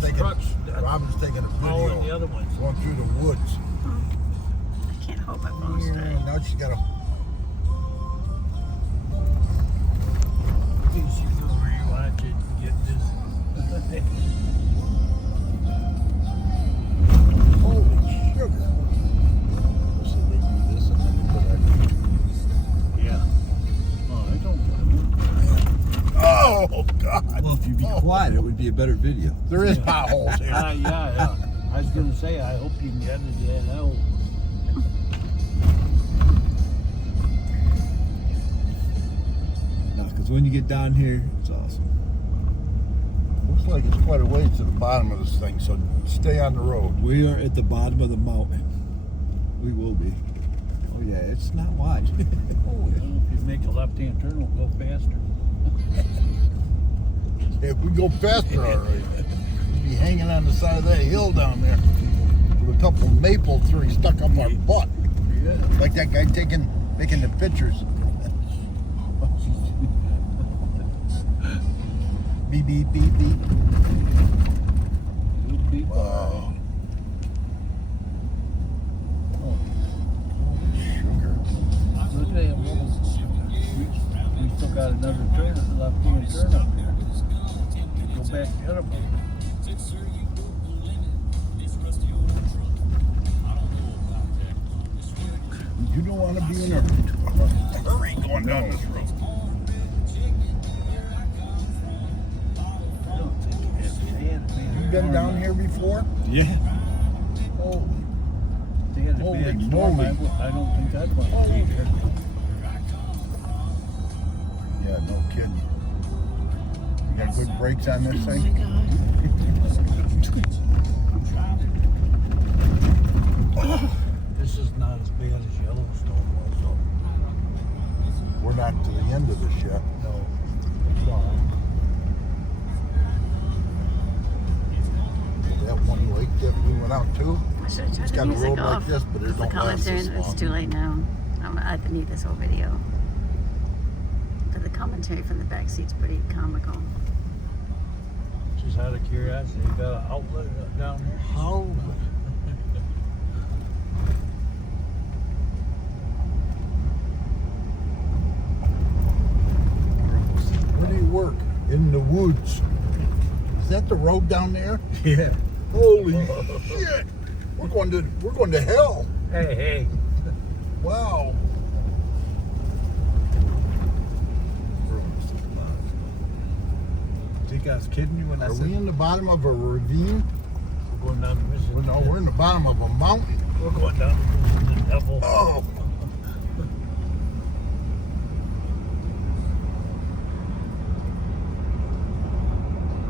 Robin's taking a video. The other ones. Going through the woods. I can't hold my phone straight. Now she's got a. You should go rewatch it and get this. Holy sugar. So they do this and then they put that. Yeah. Oh, I don't. Oh, God. Well, if you be quiet, it would be a better video. There is potholes here. Yeah. I was gonna say, I hope you can get it out. No, because when you get down here, it's awesome. Looks like it's quite a ways to the bottom of this thing, so stay on the road. We are at the bottom of the mountain. We will be. Oh yeah, it's not wide. If you make a left-hand turn, we'll go faster. If we go faster, all right. We'll be hanging on the side of that hill down there with a couple maple trees stuck up our butt. Yeah. Like that guy making the pictures. Beep, beep, beep, beep. Wow. Sugar. Look at that little. We still got another turn, left-hand turn up here. Go back the other way. You don't want to be in a hurry going down this road. I don't think you have sand, man. You been down here before? Yeah. Holy. They had a Holy bad storm. moly. I don't think I'd want to be there. Yeah, no kidding. You got good brakes on this Oh my thing? God. This is not as bad as Yellowstone was, though. We're not to the end of this yet. No. It's all right. That one lake that we went out to, I should have it's turned got the a music road like off. this, but it The don't last commentary, this it's long. too late now. I have to mute this whole video. But the commentary from the back seat's pretty comical. Just out of curiosity, you got an outlet down here? How? Where do you work? In the woods. Is that the road down there? Yeah. Holy shit! We're going to hell. Hey. Wow. You think I was kidding you when I Are said we in the bottom of a ravine? We're going down to Mississippi. No, we're in the bottom of a mountain. We're going down to the devil. Oh.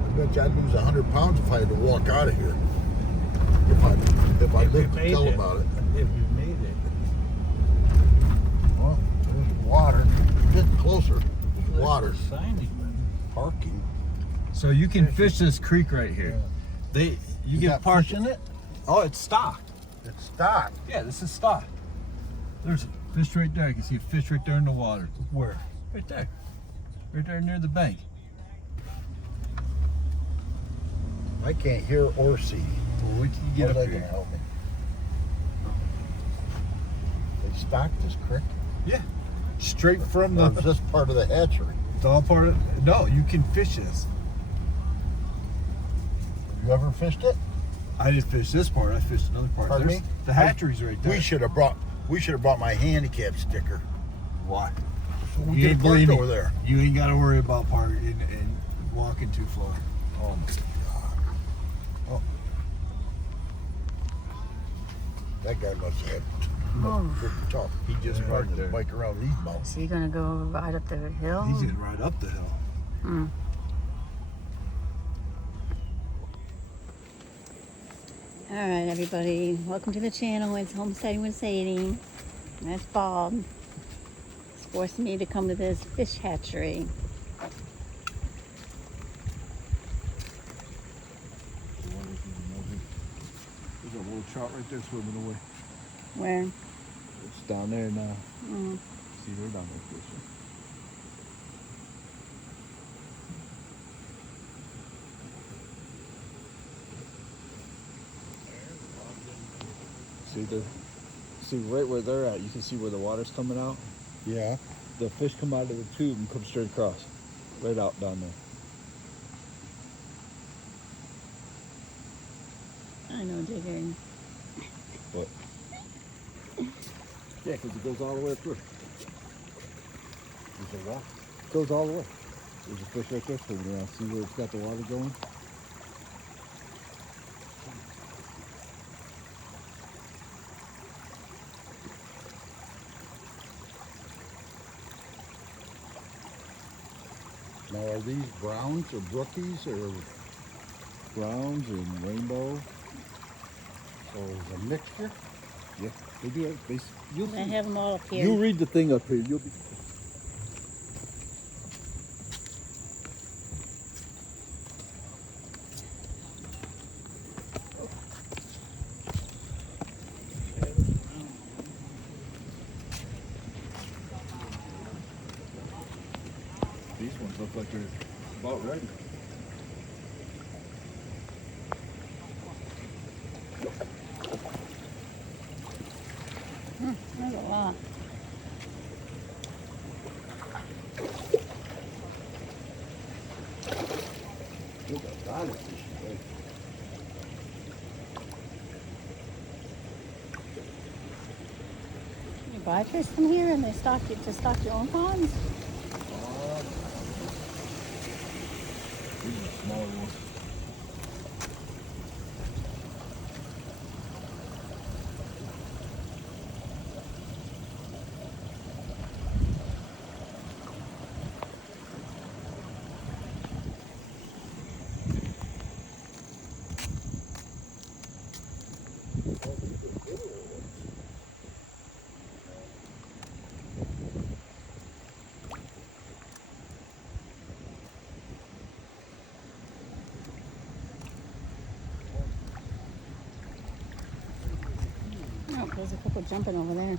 I bet you I'd lose 100 pounds if I had to walk out of here. If I lived to tell about it. If you made it. Well, there's water. Getting closer. Water. Signing. Parking. So you can fish this creek right here. You You get got parked fish in it? Oh, it's stocked. It's stocked. Yeah, this is stocked. There's a fish right there. I can see a fish right there in the water. Where? Right there. Right there near the bank. I can't hear or see. Well, we can get How's up that gonna here. help me? They stocked this creek? Yeah. Straight from Or the. is this part of the hatchery? It's all part of. No, you can fish this. Have you ever fished it? I didn't fish this part. I fished another part. Pardon There's me? the hatchery's right there. We should have brought my handicap sticker. Why? So we You could ain't have parked believe me. over there. You ain't got to worry about parking and walking too far. Oh my God. Oh. That guy must have Oh. pretty tough. He just Yeah, parked right his there. bike around these mountains. So you're gonna go right up the hill? He's getting right up the hill. Mm. All right, everybody. Welcome to the channel. It's Homesteading with Sadie. And that's Bob. He's forcing me to come to this fish hatchery. There's a little trout right there swimming away. Where? It's down there now. Mm. See, they're down there fishing. See right where they're at. You can see where the water's coming out. Yeah. The fish come out of the tube and come straight across, right out down there. I know, Jiggering. But yeah, because it goes all the way through. There's a walk. It goes all the way. There's a fish right there. So see where it's got the water going. Now, are these browns or brookies or Browns and rainbow. so is a mixture? Yeah, they do it. You'll I see. have them all up here. You read the thing up here. You'll be. These ones look like they're about ready. There's a lot. Look at that fish today. You buy fish from here and they stock you to stock your own ponds? These are smaller ones. Oh, there's a couple jumping over there.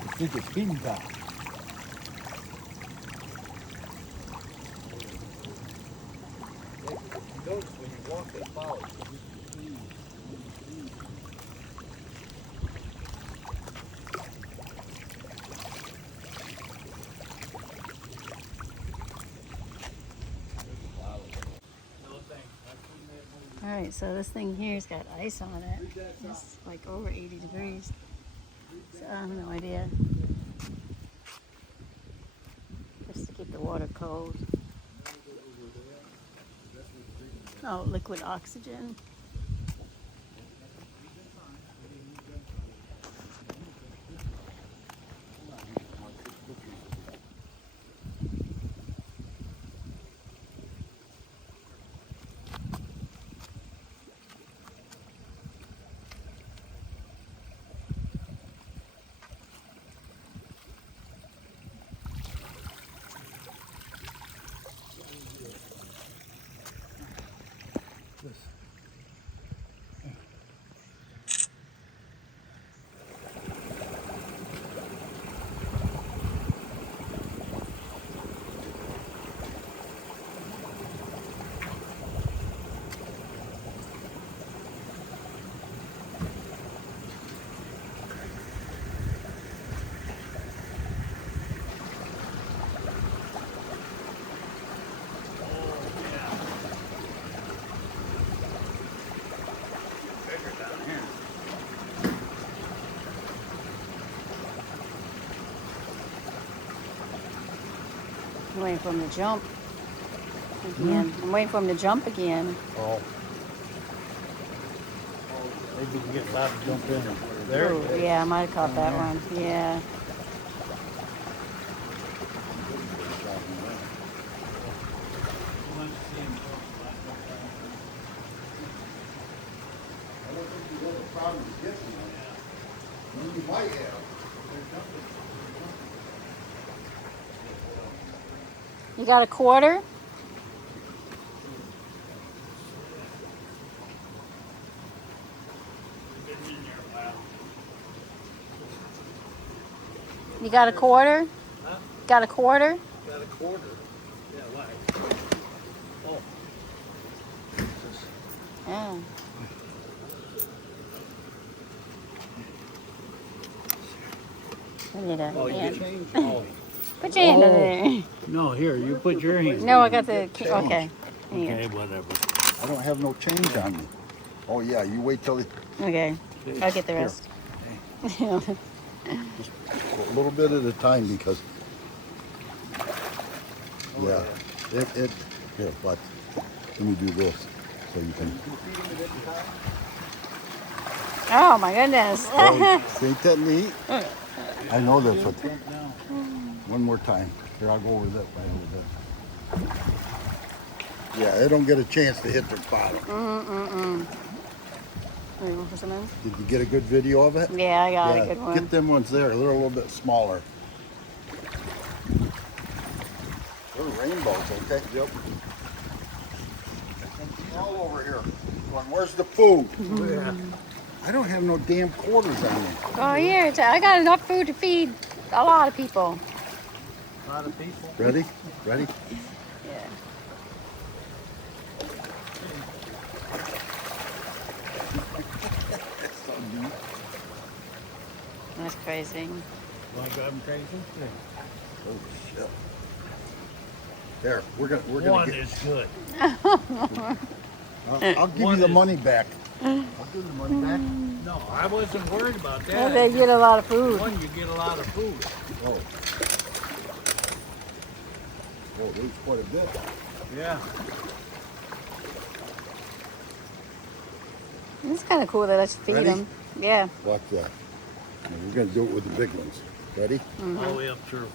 I think it's feeding time. You notice when you walk that bow, Alright, so this thing here's got ice on it. It's like over 80 degrees. So I have no idea. Just to keep the water cold. Oh, liquid oxygen. I'm waiting for him to jump again. I'm waiting for him to jump again. Oh. Maybe we can get Bob to jump in. There. Ooh, yeah, I might have caught that one. Yeah. You might have. You got a quarter? You got a quarter? Huh? Got a quarter? Got a quarter. Yeah, why? Oh. Yeah. I need a Oh, you hand. changed? Oh. Put your hand in there. No, here, you put your hand. No, I got the. Okay. Here. Okay, whatever. I don't have no change on me. Oh yeah, you wait till Okay. I'll get the rest. just a little bit at a time because yeah, it here. But let me do this so you can. Oh my goodness. Oh, ain't that neat? I know that's what. One more time. Here, I'll go over that right over there. Yeah, they don't get a chance to hit their bottom. You want to put some in? Did you get a good video of it? Yeah, I got a good one. Get them ones there. They're a little bit smaller. They're rainbows, okay? Yep. All over here. Going, where's the food? Yeah. I don't have no damn quarters on me. Oh, here. I got enough food to feed a lot of people. A lot of people. Ready? Ready? Yeah. That's crazy. Want to drive them crazy? Oh shit. There, we're gonna One get. is good. I'll give you One the is- money back. I'll give you the money back. No, I wasn't worried about Well, that. they get a lot of food. One, you get a lot of food. Oh. Oh, there's quite a bit. Yeah. It's kind of cool that I should feed Ready? them. Yeah. Watch that. Now, we're gonna do it with the big ones. Ready? All the way up through.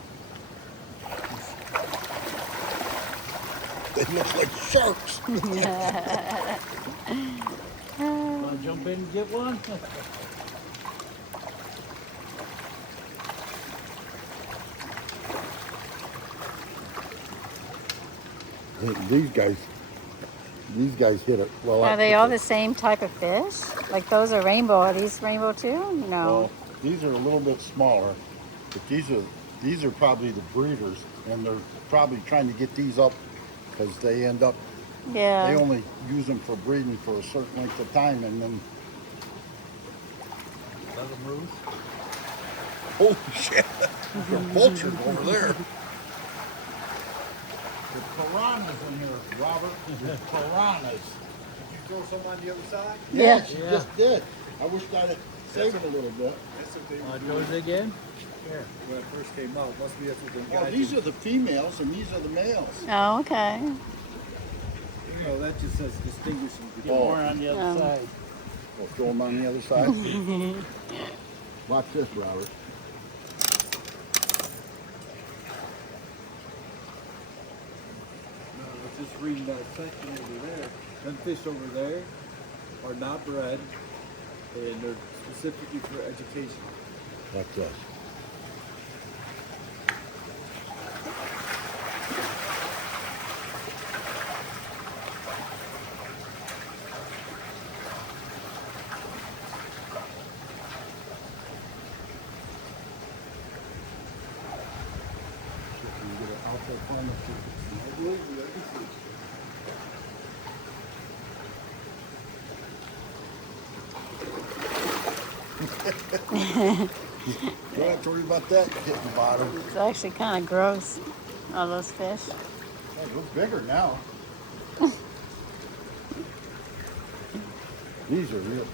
They look like sharks. Want to jump in and get one? These guys hit it well. Are they all the same type of fish? Like those are rainbow. Are these rainbow too? No. Well, these are a little bit smaller, but these are probably the breeders, and they're probably trying to get these up because they end up. Yeah. They only use them for breeding for a certain length of time, and then. Let them move. Holy shit! They're vultures over there. There's piranhas in here, Robert. There's piranhas. Did you throw some on the other side? Yeah. She just did. I wish I'd have saved it a little bit. That's what they Want to were do doing it again? here when it first came out. Must be that's what the Well, guys these did. are the females and these are the males. Oh, okay. No, that just says distinguishing Get between. more on the other Oh. side. We'll throw them on the other side. Watch this, Robert. No, I was just reading that section over there. Them fish over there are not bred, and they're specifically for education. Watch this. Can you get an outside farm up here? Don't have to worry about that hitting the bottom. It's actually kind of gross. All those fish. Hey, they're bigger now. These are real.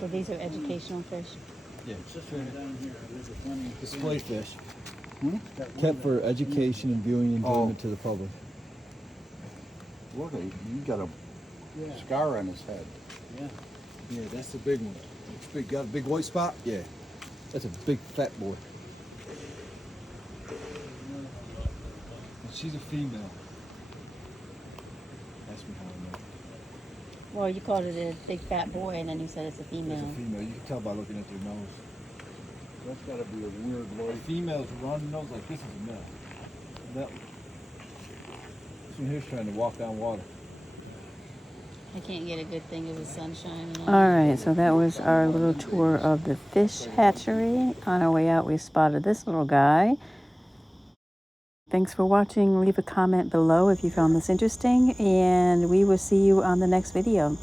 So these are educational fish. Yeah, Down here, there's a funny display fish. Kept for education and viewing enjoyment Oh. to the public. Look, he got a scar on his head. Yeah. Yeah, that's the big one. It's big. Got a big white spot? Yeah. That's a big fat boy. And she's a female. That's me how I know. Well, you called it a big fat boy, and then you said it's a It's female. a female. You can tell by looking at their nose. That's got to be a weird The voice. females run nose like this is a male. That one. This one here's trying to walk down water. I can't get a good thing of the sunshine. And All right, so that was our little tour of the fish hatchery. On our way out, we spotted this little guy. Thanks for watching. Leave a comment below if you found this interesting, and we will see you on the next video.